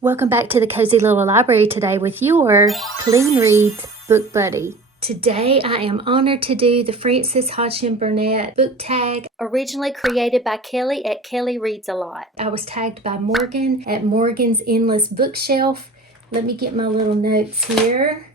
Welcome back to the Cozy Little Library today with your Clean Reads Book Buddy. Today I am honored to do the Frances Hodgson Burnett book tag, originally created by Kelli at Kelli Reads a Lot. I was tagged by Morgan at Morgan's Endless Bookshelf. Let me get my little notes here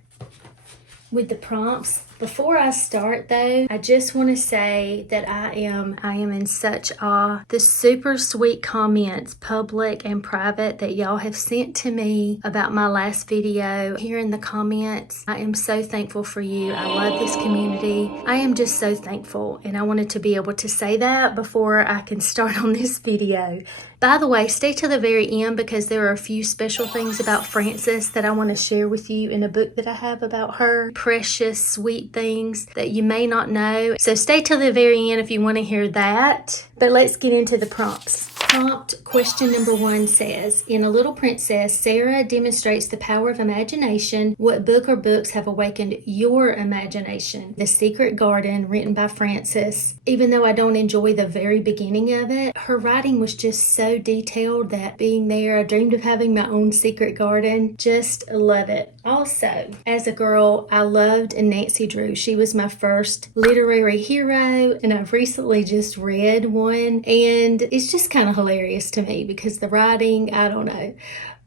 with the prompts. Before I start though, I just want to say that I am in such awe. The super sweet comments, public and private, that y'all have sent to me about my last video here in the comments. I am so thankful for you. I love this community. I am just so thankful, and I wanted to be able to say that before I can start on this video. By the way, stay to the very end because there are a few special things about Frances that I want to share with you in a book that I have about her. Precious, sweet things that you may not know. So stay till the very end if you want to hear that. But let's get into the prompts. Prompt question number 1 says, in A Little Princess, Sarah demonstrates the power of imagination. What book or books have awakened your imagination? The Secret Garden, written by Frances. Even though I don't enjoy the very beginning of it, her writing was just so detailed that being there, I dreamed of having my own secret garden. Just love it. Also, as a girl, I loved Nancy Drew. She was my first literary hero, and I've recently just read one, and it's just kind of hilarious to me because the writing, I don't know.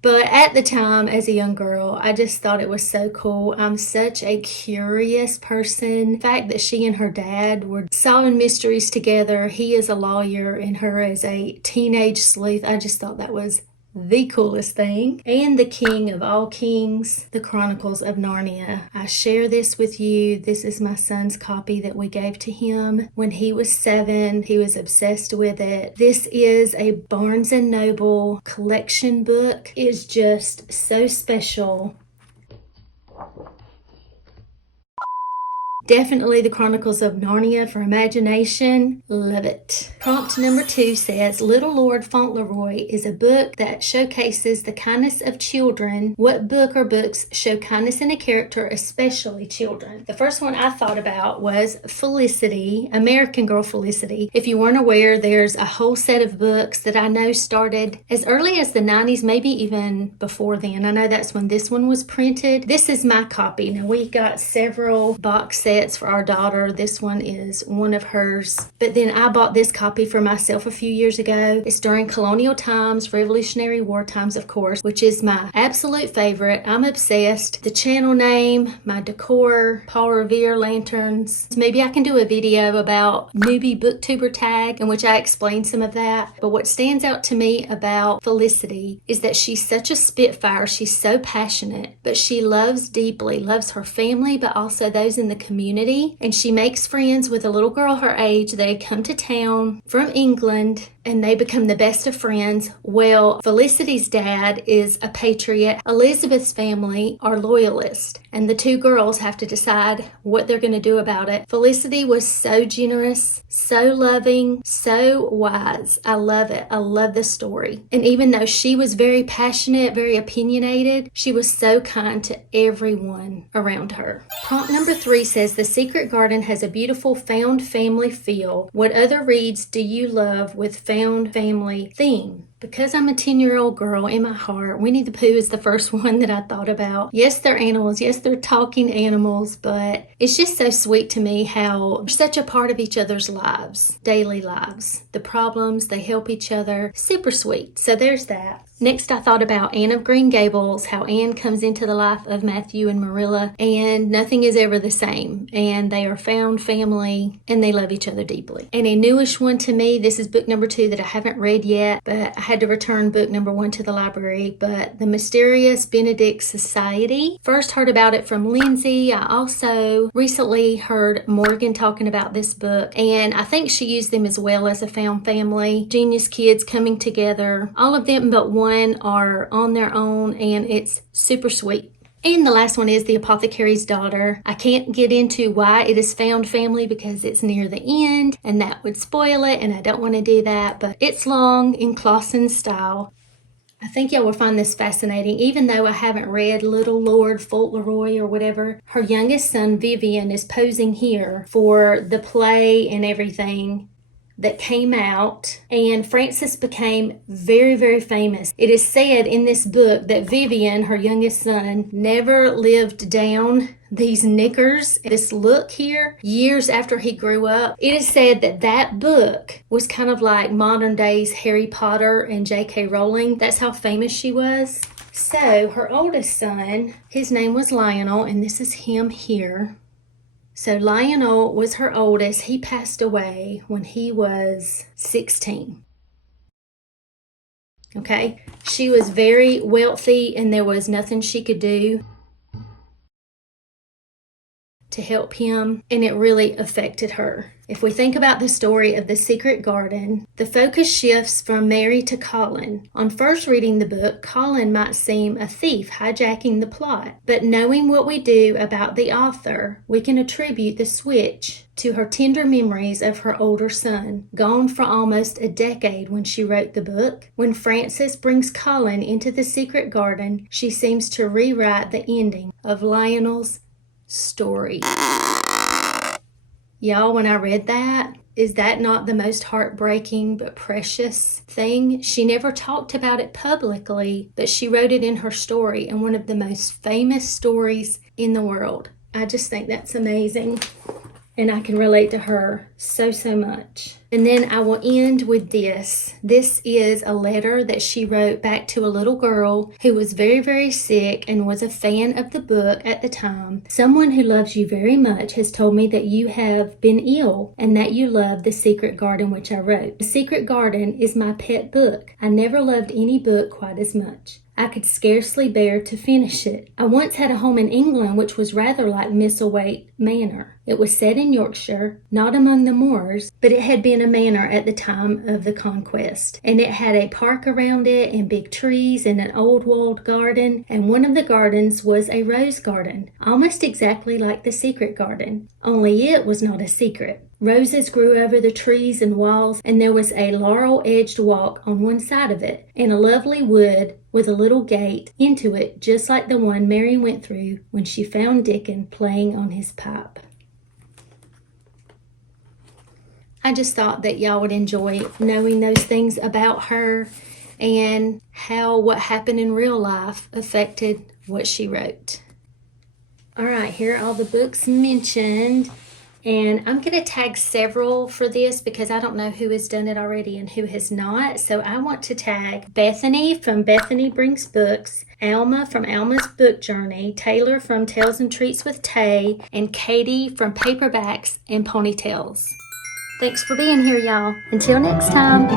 But at the time, as a young girl, I just thought it was so cool. I'm such a curious person. The fact that she and her dad were solving mysteries together, he is a lawyer and her as a teenage sleuth, I just thought that was the coolest thing. And the king of all kings, the Chronicles of Narnia. I share this with you. This is my son's copy that we gave to him when he was 7. He was obsessed with it. This is a Barnes & Noble collection book. It's just so special. Definitely the Chronicles of Narnia for imagination. Love it. Prompt number 2 says, Little Lord Fauntleroy is a book that showcases the kindness of children. What book or books show kindness in a character, especially children? The first one I thought about was Felicity, American Girl Felicity. If you weren't aware, there's a whole set of books that I know started as early as the 90s, maybe even before then. I know that's when this one was printed. This is my copy. Now, we got several box sets for our daughter. This one is one of hers. But then I bought this copy for myself a few years ago. It's during colonial times, Revolutionary War times, of course, which is my absolute favorite. I'm obsessed. The channel name, my decor, Paul Revere lanterns. Maybe I can do a video about newbie booktuber tag in which I explain some of that. But what stands out to me about Felicity is that she's such a spitfire. She's so passionate, but she loves deeply, loves her family, but also those in the community. And she makes friends with a little girl her age. They come to town from England and they become the best of friends. Well, Felicity's dad is a patriot. Elizabeth's family are loyalists, and the two girls have to decide what they're going to do about it. Felicity was so generous, so loving, so wise. I love it. I love this story. And even though she was very passionate, very opinionated, she was so kind to everyone around her. Prompt number 3 says, The Secret Garden has a beautiful found family feel. What other reads do you love with found family theme? Because I'm a 10-year-old girl, in my heart, Winnie the Pooh is the first one that I thought about. Yes, they're animals. Yes, they're talking animals, but it's just so sweet to me how they're such a part of each other's lives, daily lives. The problems, they help each other. Super sweet. So there's that. Next, I thought about Anne of Green Gables, how Anne comes into the life of Matthew and Marilla, and nothing is ever the same. And they are found family, and they love each other deeply. And a newish one to me, this is book number 2 that I haven't read yet, but I had to return book number 1 to the library, but The Mysterious Benedict Society. First heard about it from Lindsay. I also recently heard Morgan talking about this book, and I think she used them as well as a found family. Genius kids coming together. All of them but one are on their own, and it's super sweet. And the last one is The Apothecary's Daughter. I can't get into why it is found family because it's near the end and that would spoil it, and I don't want to do that, but it's long in Klassen style. I think y'all will find this fascinating. Even though I haven't read Little Lord Fauntleroy or whatever, her youngest son Vivian is posing here for the play and everything that came out, and Frances became very, very famous. It is said in this book that Vivian, her youngest son, never lived down these knickers, this look here, years after he grew up. It is said that that book was kind of like modern day's Harry Potter and J.K. Rowling. That's how famous she was. So her oldest son, his name was Lionel, and this is him here. So Lionel was her oldest. He passed away when he was 16. Okay, she was very wealthy and there was nothing she could do to help him, and it really affected her. If we think about the story of the secret garden, the focus shifts from Mary to Colin. On first reading the book, Colin might seem a thief hijacking the plot, but knowing what we do about the author, we can attribute the switch to her tender memories of her older son, gone for almost a decade when she wrote the book. When Frances brings Colin into the secret garden, she seems to rewrite the ending of Lionel's story. Y'all, when I read that, is that not the most heartbreaking but precious thing? She never talked about it publicly, but she wrote it in her story, and one of the most famous stories in the world. I just think that's amazing, and I can relate to her so much. And then I will end with this. This is a letter that she wrote back to a little girl who was very, very sick and was a fan of the book at the time. Someone who loves you very much has told me that you have been ill and that you love The Secret Garden, which I wrote. The Secret Garden is my pet book. I never loved any book quite as much. I could scarcely bear to finish it. I once had a home in England which was rather like Misselthwaite Manor. It was set in Yorkshire, not among the moors, but it had been a manor at the time of the conquest. And it had a park around it and big trees and an old walled garden, and one of the gardens was a rose garden, almost exactly like the secret garden, only it was not a secret. Roses grew over the trees and walls, and there was a laurel-edged walk on one side of it, and a lovely wood with a little gate into it, just like the one Mary went through when she found Dickon playing on his pipe. I just thought that y'all would enjoy knowing those things about her and how what happened in real life affected what she wrote. All right, here are all the books mentioned. And I'm going to tag several for this because I don't know who has done it already and who has not. So I want to tag Bethany from Bethany Brings Books, Alma from Alma's Book Journey, Taylor from Tales and Treats with Tay, and Katie from Paperbacks and Ponytails. Thanks for being here, y'all. Until next time.